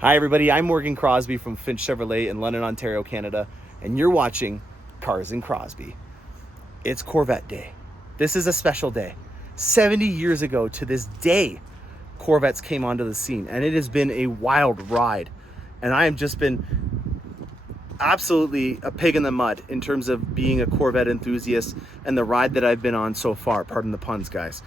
Hi everybody, I'm Crosbie from Finch Chevrolet in London, Ontario, Canada, and you're watching Cars in Crosby. It's Corvette Day. This is a special day. 70 years ago to this day, Corvettes came onto the scene, and it has been a wild ride. And I have just been absolutely a pig in the mud in terms of being a Corvette enthusiast and the ride that I've been on so far. Pardon the puns, guys.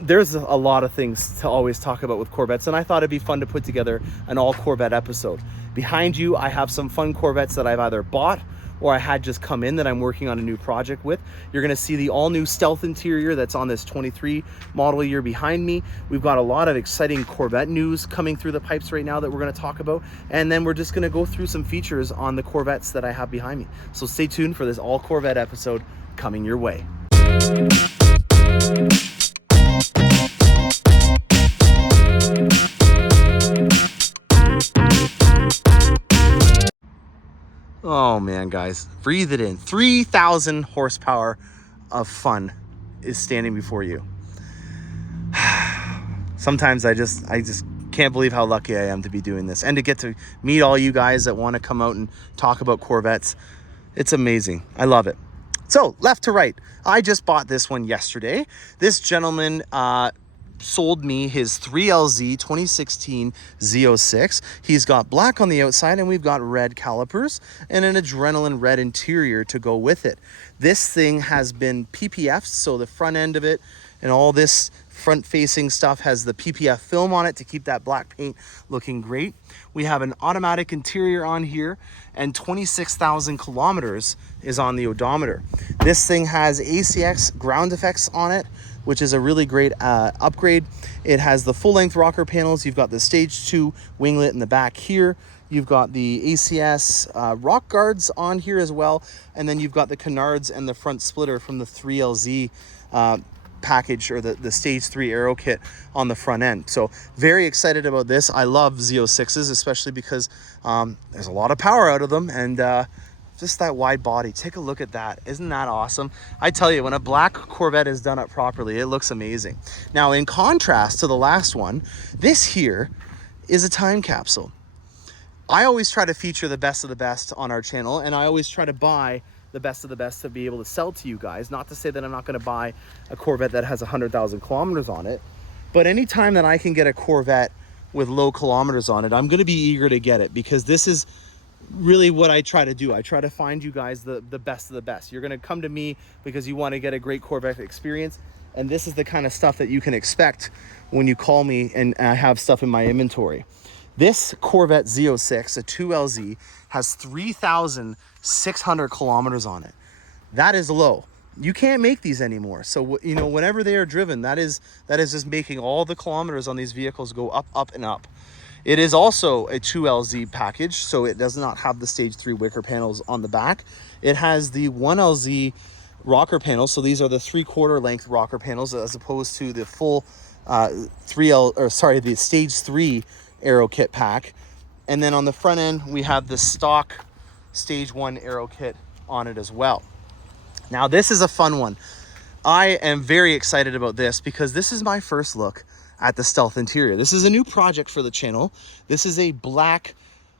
There's a lot of things to always talk about with Corvettes, and I thought it'd be fun to put together an all Corvette episode. Behind you, I have some fun Corvettes that I've either bought or I had just come in that I'm working on a new project with. You're gonna see the all new stealth interior that's on this 23 model year behind me. We've got a lot of exciting Corvette news coming through the pipes right now that we're gonna talk about. And then we're just gonna go through some features on the Corvettes that I have behind me. So stay tuned for this all Corvette episode coming your way. Oh man, guys, breathe it in. 3,000 horsepower of fun is standing before you. Sometimes I just can't believe how lucky I am to be doing this and to get to meet all you guys that want to come out and talk about Corvettes. It's amazing. I love it. So left to right, I just bought this one yesterday. This gentleman sold me his 3LZ 2016 Z06. He's got black on the outside, and we've got red calipers and an adrenaline red interior to go with it. This thing has been PPF'd, so the front end of it and all this front facing stuff has the PPF film on it to keep that black paint looking great. We have an automatic interior on here, and 26,000 kilometers is on the odometer. This thing has ACX ground effects on it, which is a really great upgrade. It has the full-length rocker panels. You've got the Stage 2 winglet in the back here. You've got the ACS rock guards on here as well. And then you've got the canards and the front splitter from the 3LZ package, or the Stage 3 aero kit on the front end. So very excited about this. I love Z06s, especially because there's a lot of power out of them, and just that wide body. Take a look at that. Isn't that awesome? I tell you, when a black Corvette is done up properly, it looks amazing. Now, in contrast to the last one, this here is a time capsule. I always try to feature the best of the best on our channel, and I always try to buy the best of the best to be able to sell to you guys. Not to say that I'm not going to buy a Corvette that has 100,000 kilometers on it, but anytime that I can get a Corvette with low kilometers on it, I'm going to be eager to get it, because this is really what I try to do. I try to find you guys the best of the best. You're going to come to me because you want to get a great Corvette experience, and this is the kind of stuff that you can expect when you call me and I have stuff in my inventory. This Corvette Z06, a 2LZ, has 3,600 kilometers on it. That is low. You can't make these anymore. So, you know, whenever they are driven, that is just making all the kilometers on these vehicles go up, up, and up. It is also a 2LZ package, so it does not have the Stage 3 wicker panels on the back. It has the 1LZ rocker panels, so these are the 3/4 length rocker panels as opposed to the full the Stage 3 aero kit pack. And then on the front end, we have the stock Stage 1 aero kit on it as well. Now, this is a fun one. I am very excited about this because this is my first look at the stealth interior. This is a new project for the channel. This is a black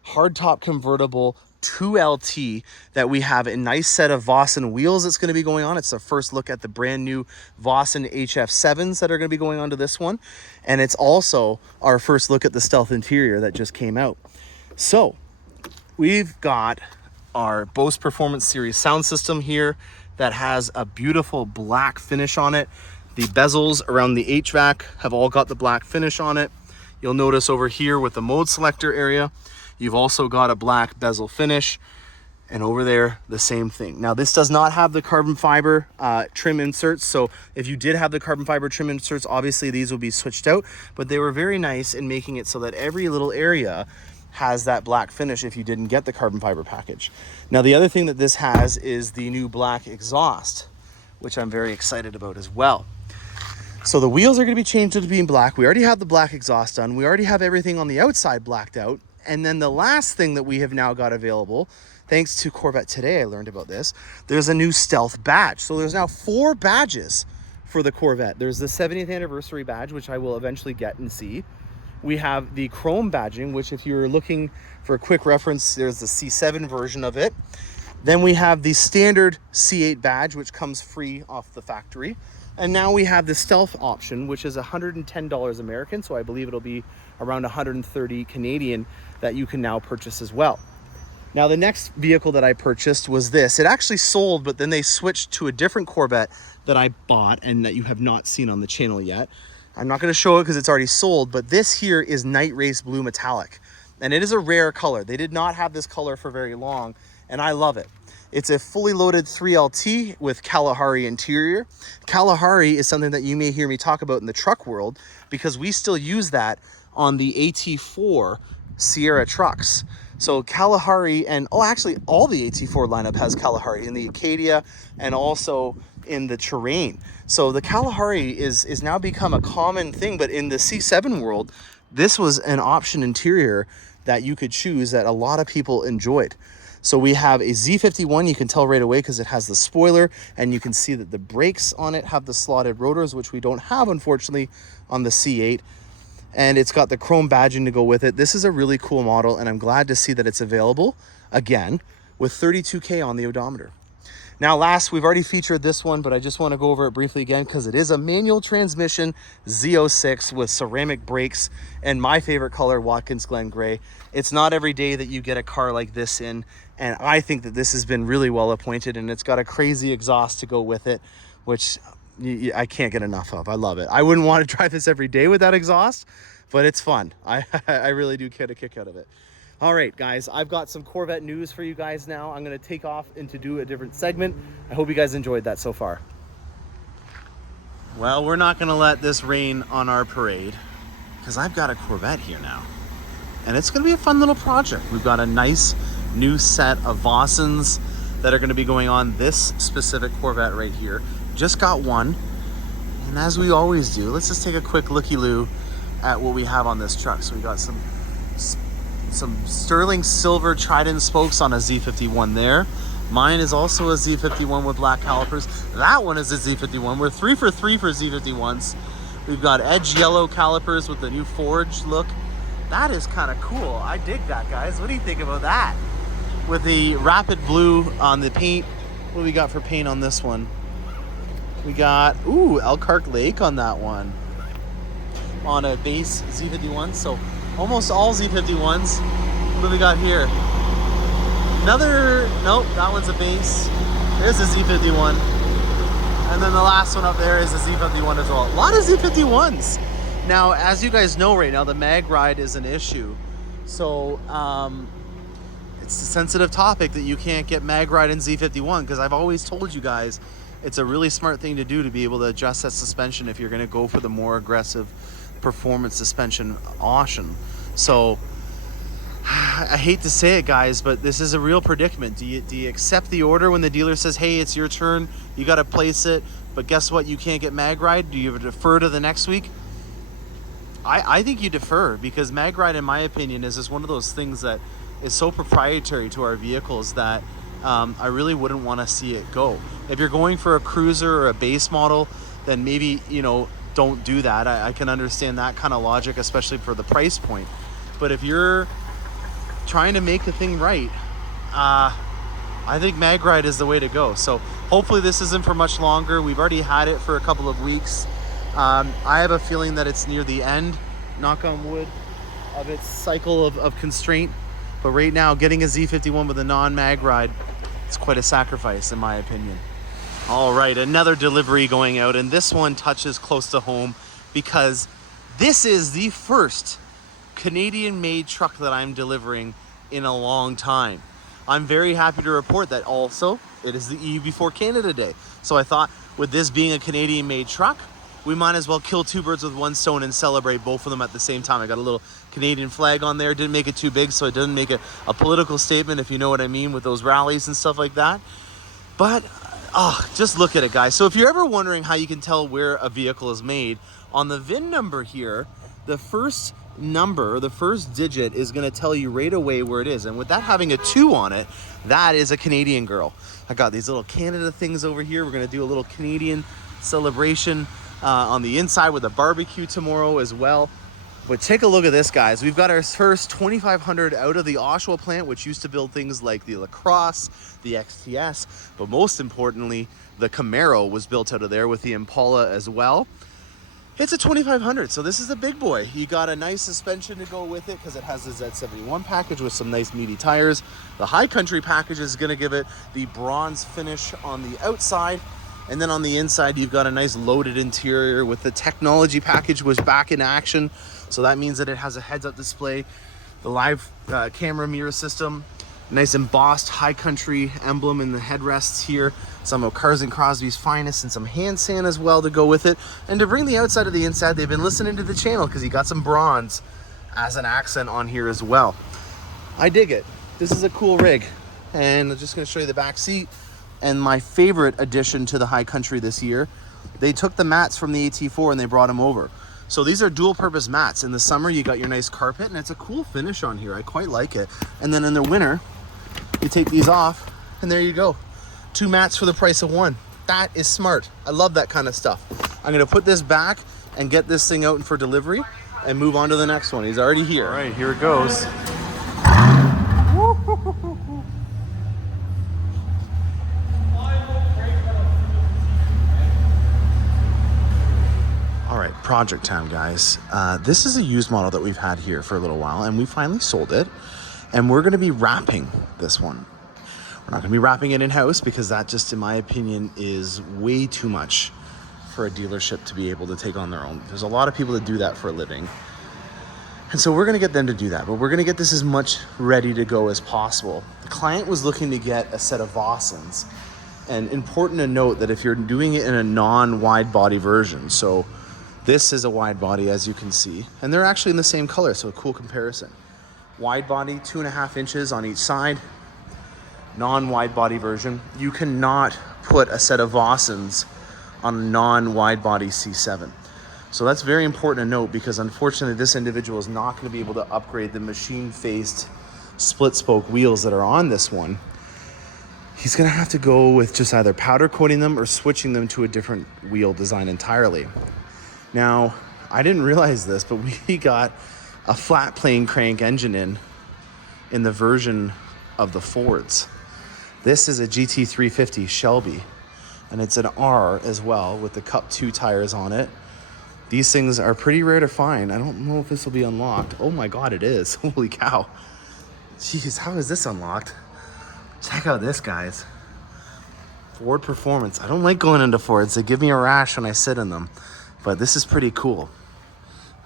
hardtop convertible 2LT that we have a nice set of Vossen wheels that's going to be going on. It's the first look at the brand new Vossen HF7s that are going to be going onto this one. And it's also our first look at the stealth interior that just came out. So we've got our Bose Performance Series sound system here that has a beautiful black finish on it. The bezels around the HVAC have all got the black finish on it. You'll notice over here with the mode selector area, you've also got a black bezel finish, and over there, the same thing. Now, this does not have the carbon fiber trim inserts, so if you did have the carbon fiber trim inserts, obviously these will be switched out, but they were very nice in making it so that every little area has that black finish if you didn't get the carbon fiber package. Now, the other thing that this has is the new black exhaust, which I'm very excited about as well. So the wheels are going to be changed to being black. We already have the black exhaust done. We already have everything on the outside blacked out. And then the last thing that we have now got available, thanks to Corvette Today, I learned about this, there's a new stealth badge. So there's now 4 badges for the Corvette. There's the 70th anniversary badge, which I will eventually get and see. we have the chrome badging, which if you're looking for a quick reference, there's the C7 version of it. Then we have the standard C8 badge, which comes free off the factory. And now we have the stealth option, which is $110 American. So I believe it'll be around 130 Canadian that you can now purchase as well. Now, the next vehicle that I purchased was this. It actually sold, but then they switched to a different Corvette that I bought and that you have not seen on the channel yet. I'm not going to show it because it's already sold, but this here is Night Race Blue Metallic. And it is a rare color. They did not have this color for very long, and I love it. It's a fully loaded 3LT with Kalahari interior. Kalahari is something that you may hear me talk about in the truck world because we still use that on the AT4 Sierra trucks. So Kalahari, and actually all the AT4 lineup has Kalahari in the Acadia and also in the Terrain. So the Kalahari is now become a common thing, but in the C7 world, this was an option interior that you could choose that a lot of people enjoyed. So we have a Z51, you can tell right away because it has the spoiler, and you can see that the brakes on it have the slotted rotors, which we don't have, unfortunately, on the C8. And it's got the chrome badging to go with it. This is a really cool model, and I'm glad to see that it's available, again, with 32K on the odometer. Now last, we've already featured this one, but I just want to go over it briefly again because it is a manual transmission Z06 with ceramic brakes and my favorite color, Watkins Glen Gray. It's not every day that you get a car like this in, and I think that this has been really well appointed, and it's got a crazy exhaust to go with it, which I can't get enough of. I love it. I wouldn't want to drive this every day with that exhaust, but it's fun. I really do get a kick out of it. All right, guys, I've got some Corvette news for you guys now. I'm going to take off and to do a different segment. I hope you guys enjoyed that so far. Well, we're not going to let this rain on our parade because I've got a Corvette here now. And it's going to be a fun little project. We've got a nice new set of Vossens that are going to be going on this specific Corvette right here. Just got one. And as we always do, let's just take a quick looky-loo at what we have on this truck. So we got some sterling silver Trident spokes on a Z51 there. Mine is also a Z51 with black calipers. That one is a Z51. We're 3 for 3 for Z51s. We've got edge yellow calipers with the new forged look. That is kind of cool. I dig that, guys. What do you think about that? With the rapid blue on the paint. What do we got for paint on this one? We got, Elkhart Lake on that one. On a base Z51, so almost all Z51s. What do we got here? Nope, that one's a base. There's a Z51. And then the last one up there is a Z51 as well. A lot of Z51s. Now, as you guys know right now, the mag ride is an issue. So, it's a sensitive topic that you can't get mag ride in Z51 because I've always told you guys it's a really smart thing to do to be able to adjust that suspension if you're going to go for the more aggressive performance suspension option. So I hate to say it, guys, but this is a real predicament. Do you accept the order when the dealer says, hey, it's your turn, you got to place it, but guess what, you can't get mag ride? Do you defer to the next week? I think you defer, because mag ride, in my opinion, is just one of those things that is so proprietary to our vehicles that I really wouldn't want to see it go. If you're going for a cruiser or a base model, then maybe, don't do that. I can understand that kind of logic, especially for the price point. But if you're trying to make the thing right, I think mag ride is the way to go. So hopefully this isn't for much longer. We've already had it for a couple of weeks. I have a feeling that it's near the end, knock on wood, of its cycle of constraint. But right now, getting a Z51 with a non-mag ride, it's quite a sacrifice in my opinion. All right, another delivery going out, and this one touches close to home because this is the first Canadian-made truck that I'm delivering in a long time. I'm very happy to report that also it is the Eve before Canada Day. So I thought, with this being a Canadian-made truck, we might as well kill two birds with one stone and celebrate both of them at the same time. I got a little Canadian flag on there. Didn't make it too big, so it doesn't make a political statement, if you know what I mean, with those rallies and stuff like that. But just look at it, guys. So if you're ever wondering how you can tell where a vehicle is made, on the VIN number here, the first number, the first digit, is going to tell you right away where it is. And with that having a 2 on it, that is a Canadian girl. I got these little Canada things over here. We're going to do a little Canadian celebration on the inside with a barbecue tomorrow as well. But take a look at this, guys. We've got our first 2500 out of the Oshawa plant, which used to build things like the Lacrosse, the XTS, but most importantly, the Camaro was built out of there with the Impala as well. It's a 2500, so this is a big boy. You got a nice suspension to go with it because it has the Z71 package with some nice meaty tires. The High Country package is going to give it the bronze finish on the outside. And then on the inside, you've got a nice loaded interior with the technology package was back in action. So that means that it has a heads-up display, the live camera mirror system, nice embossed High Country emblem in the headrests here, some of Cars and Crosby's finest, and some hand sand as well to go with it. And to bring the outside of the inside, they've been listening to the channel because you got some bronze as an accent on here as well. I dig it. This is a cool rig. And I'm just going to show you the back seat. And my favorite addition to the High Country this year, they took the mats from the AT4 and they brought them over. So these are dual purpose mats. In the summer, you got your nice carpet, and it's a cool finish on here. I quite like it. And then in the winter, you take these off, and there you go. 2 mats for the price of 1. That is smart. I love that kind of stuff. I'm gonna put this back and get this thing out for delivery and move on to the next one. He's already here. All right, here it goes. All right, project time, guys. This is a used model that we've had here for a little while, and we finally sold it. And we're gonna be wrapping this one. We're not gonna be wrapping it in-house because that just, in my opinion, is way too much for a dealership to be able to take on their own. There's a lot of people that do that for a living. And so we're gonna get them to do that, but we're gonna get this as much ready to go as possible. The client was looking to get a set of Vossens. And important to note that if you're doing it in a non-wide body version, so this is a wide body, as you can see, and they're actually in the same color, so a cool comparison. Wide body, 2.5 inches on each side. Non-wide body version. You cannot put a set of Vossens on a non-wide body C7. So that's very important to note because unfortunately this individual is not going to be able to upgrade the machine-faced split spoke wheels that are on this one. He's going to have to go with just either powder coating them or switching them to a different wheel design entirely. Now, I didn't realize this, but we got a flat plane crank engine in the version of the Fords. This is a GT350 Shelby, and it's an R as well with the Cup 2 tires on it. These things are pretty rare to find. I don't know if this will be unlocked. Oh my God, it is. Holy cow. Jeez, how is this unlocked? Check out this, guys. Ford Performance. I don't like going into Fords. They give me a rash when I sit in them, but this is pretty cool.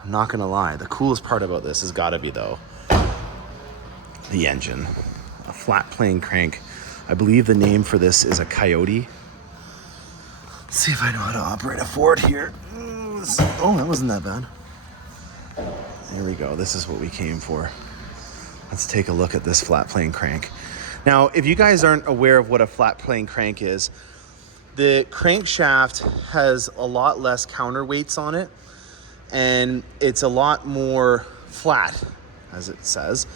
I'm not gonna lie. The coolest part about this has gotta be, though, the engine. A flat plane crank. I believe the name for this is a Coyote. Let's see if I know how to operate a Ford here. Oh, that wasn't that bad. There we go. This is what we came for. Let's take a look at this flat plane crank. Now, if you guys aren't aware of what a flat plane crank is, the crankshaft has a lot less counterweights on it, and it's a lot more flat, as it says.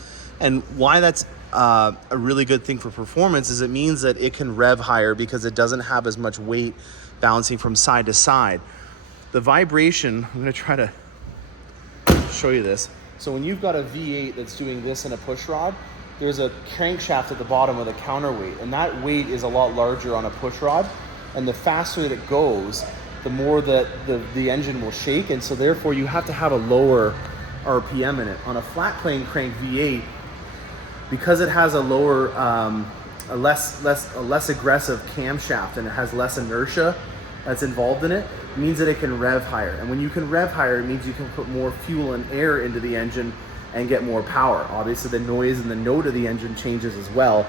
And why that's a really good thing for performance is it means that it can rev higher because it doesn't have as much weight bouncing from side to side. The vibration, I'm gonna try to show you this. So when you've got a V8 that's doing this in a push rod, there's a crankshaft at the bottom with a counterweight, and that weight is a lot larger on a push rod. And the faster that it goes, the more that the engine will shake, and so therefore you have to have a lower RPM in it. On a flat plane crank V8, because it has a lower, a less aggressive camshaft and it has less inertia that's involved in it, means that it can rev higher. And when you can rev higher, it means you can put more fuel and air into the engine and get more power. Obviously the noise and the note of the engine changes as well.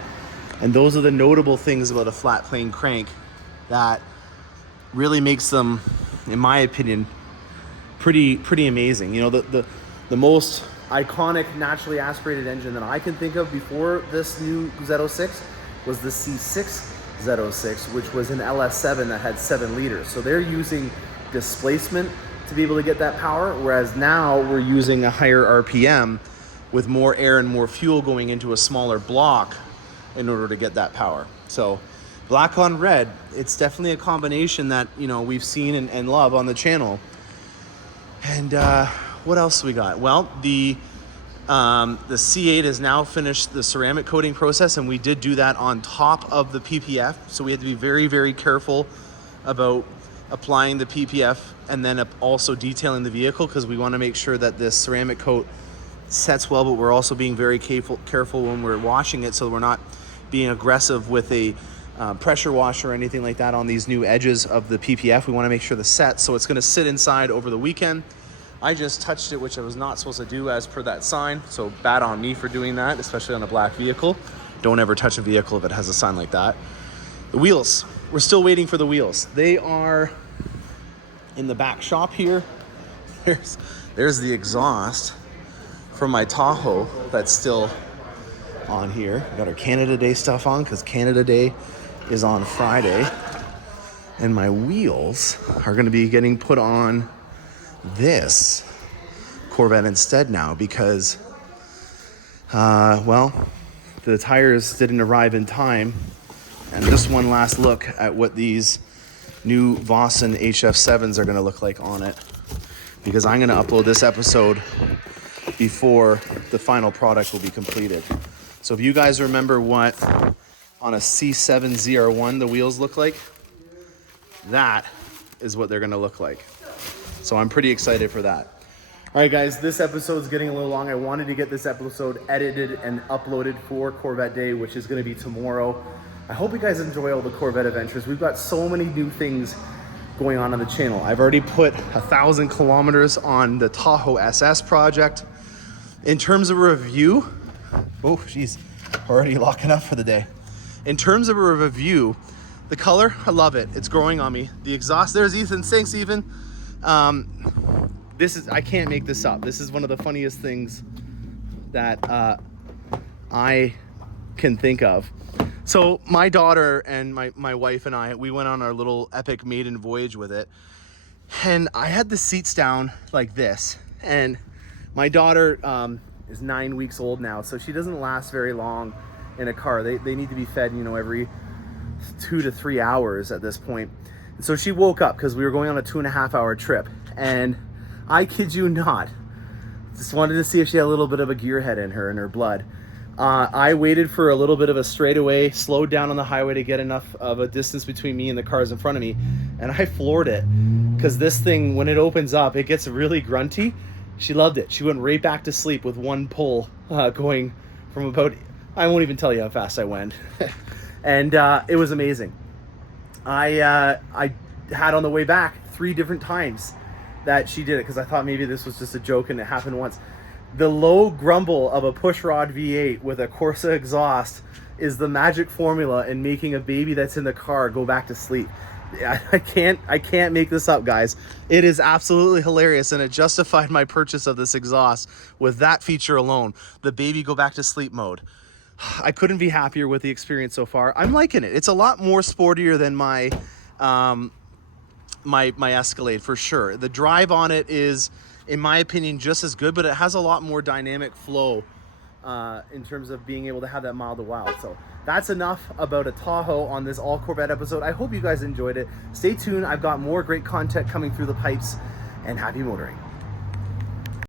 And those are the notable things about a flat plane crank that really makes them, in my opinion, pretty amazing. You know, the most iconic naturally aspirated engine that I can think of before this new Z06 was the C6 Z06, which was an LS7 that had 7 liters. So they're using displacement to be able to get that power, whereas now we're using a higher RPM with more air and more fuel going into a smaller block in order to get that power. So black on red, it's definitely a combination that, you know, we've seen and love on the channel. And what else we got? Well, the C8 has now finished the ceramic coating process, and we did do that on top of the PPF. So we had to be very, very careful about applying the PPF and then also detailing the vehicle, because we want to make sure that this ceramic coat sets well, but we're also being very careful when we're washing it, so we're not being aggressive with a pressure washer or anything like that on these new edges of the PPF. We want to make sure the set, so it's going to sit inside over the weekend. I just touched it, which I was not supposed to do as per that sign, so bad on me for doing that, especially on a black vehicle. Don't ever touch a vehicle if it has a sign like that. The wheels, we're still waiting for the wheels. They are in the back shop here. There's the exhaust from my Tahoe that's still on here. We got our Canada Day stuff on because Canada Day is on Friday. And my wheels are going to be getting put on this Corvette instead now because, well, the tires didn't arrive in time. And just one last look at what these new Vossen HF7s are going to look like on it, because I'm going to upload this episode before the final product will be completed. So if you guys remember what on a C7 ZR1 the wheels look like, that is what they're going to look like. So I'm pretty excited for that. All right, guys, this episode's getting a little long. I wanted to get this episode edited and uploaded for Corvette Day, which is going to be tomorrow. I hope you guys enjoy all the Corvette adventures. We've got so many new things going on the channel. I've already put 1,000 kilometers on the Tahoe SS project. In terms of a review, oh, geez, already locking up for the day. In terms of a review, the color, I love it. It's growing on me. The exhaust, there's Ethan. Thanks, Ethan. I can't make this up. This is one of the funniest things that I can think of. So my daughter and my wife and I, we went on our little epic maiden voyage with it. And I had the seats down like this. And my daughter is 9 weeks old now, so she doesn't last very long in a car. They need to be fed, you know, every 2 to 3 hours at this point. And so she woke up because we were going on a 2.5 hour trip. And I kid you not, just wanted to see if she had a little bit of a gearhead in her blood. I waited for a little bit of a straightaway, slowed down on the highway to get enough of a distance between me and the cars in front of me, and I floored it. Because this thing, when it opens up, it gets really grunty. She loved it. She went right back to sleep with one pull, going from about, I won't even tell you how fast I went. And it was amazing. I had on the way back 3 different times that she did it, because I thought maybe this was just a joke and it happened once. The low grumble of a pushrod V8 with a Corsa exhaust is the magic formula in making a baby that's in the car go back to sleep. I can't make this up, guys. It is absolutely hilarious, and it justified my purchase of this exhaust with that feature alone. The baby go back to sleep mode. I couldn't be happier with the experience so far. I'm liking it. It's a lot more sportier than my my Escalade for sure. The drive on it is, in my opinion, just as good, but it has a lot more dynamic flow in terms of being able to have that mild to wild. So that's enough about a Tahoe on this all Corvette episode. I hope you guys enjoyed it. Stay tuned. I've got more great content coming through the pipes, and happy motoring.